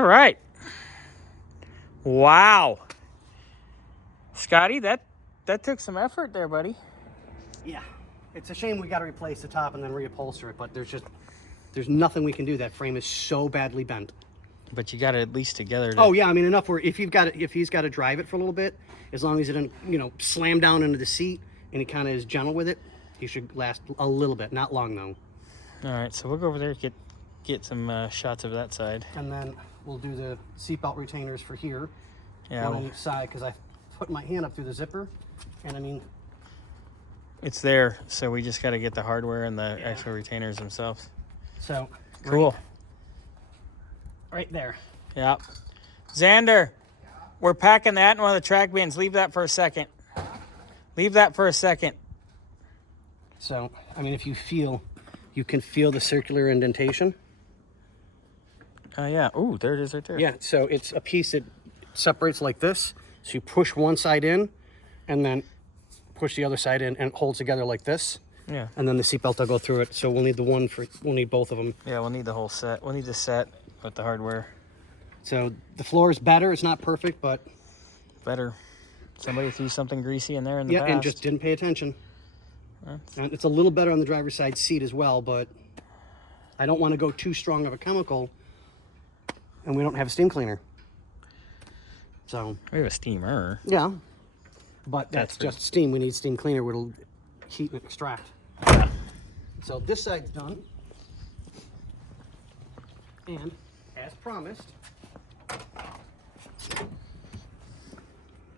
All right. Wow. Scotty, that took some effort there, buddy. Yeah. It's a shame we got to replace the top and then reupholster it, but there's nothing we can do. That frame is so badly bent. But you got it at least together. Oh yeah, I mean enough where if he's got to drive it for a little bit, as long as it doesn't, you know, slam down into the seat and he kind of is gentle with it, he should last a little bit, not long though. All right, so we'll go over there and get some shots of that side. And then we'll do the seatbelt retainers for here. Yeah. One on each side, because I put my hand up through the zipper, and I mean, it's there, so we just got to get the hardware and the actual retainers themselves. So cool. Right there. Yeah. Xander, we're packing that in one of the track bins. Leave that for a second. Leave that for a second. So, I mean, if you can feel the circular indentation. Yeah. Ooh, there it is right there. Yeah, so it's a piece that separates like this. So you push one side in and then push the other side in and it holds together like this. Yeah. And then the seatbelt will go through it. So we'll need we'll need both of them. Yeah, we'll need the whole set. We'll need the set with the hardware. So the floor is better. It's not perfect, but better. Somebody threw something greasy in there in the past. Yeah, and just didn't pay attention. And it's a little better on the driver's side seat as well, but I don't want to go too strong of a chemical, and we don't have a steam cleaner. So we have a steamer. Yeah, but that's just steam. We need steam cleaner where it'll heat and extract. So this side's done, and as promised,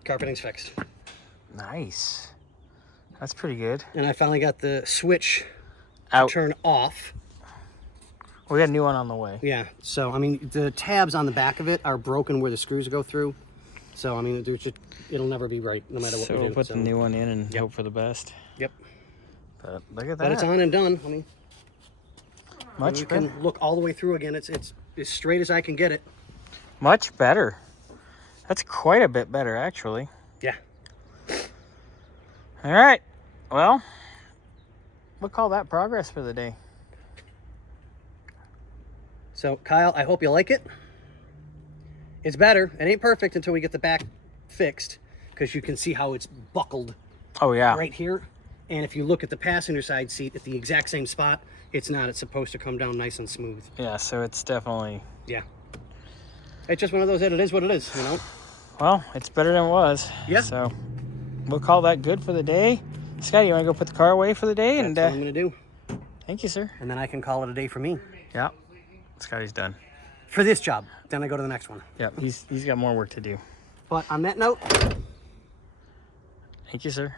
carpeting's fixed. Nice. That's pretty good. And I finally got the switch out. To turn off. We got a new one on the way. Yeah. So I mean, the tabs on the back of it are broken where the screws go through. So I mean, it'll never be right no matter what we do. So we'll put the new one in and hope for the best. Yep. But look at that. But it's on and done. I mean, much better. You can look all the way through again. It's as straight as I can get it. Much better. That's quite a bit better, actually. Yeah. All right. Well, we'll call that progress for the day. So, Kyle, I hope you like it. It's better. It ain't perfect until we get the back fixed, because you can see how it's buckled. Oh, yeah. Right here. And if you look at the passenger side seat at the exact same spot, it's not. It's supposed to come down nice and smooth. Yeah, so it's definitely... Yeah. It's just one of those that it is what it is, you know? Well, it's better than it was. Yeah. So we'll call that good for the day. Scotty, you want to go put the car away for the day? That's what I'm going to do. Thank you, sir. And then I can call it a day for me. Yeah. Scotty's done. For this job. Then I go to the next one. Yeah, he's got more work to do. But on that note... Thank you, sir.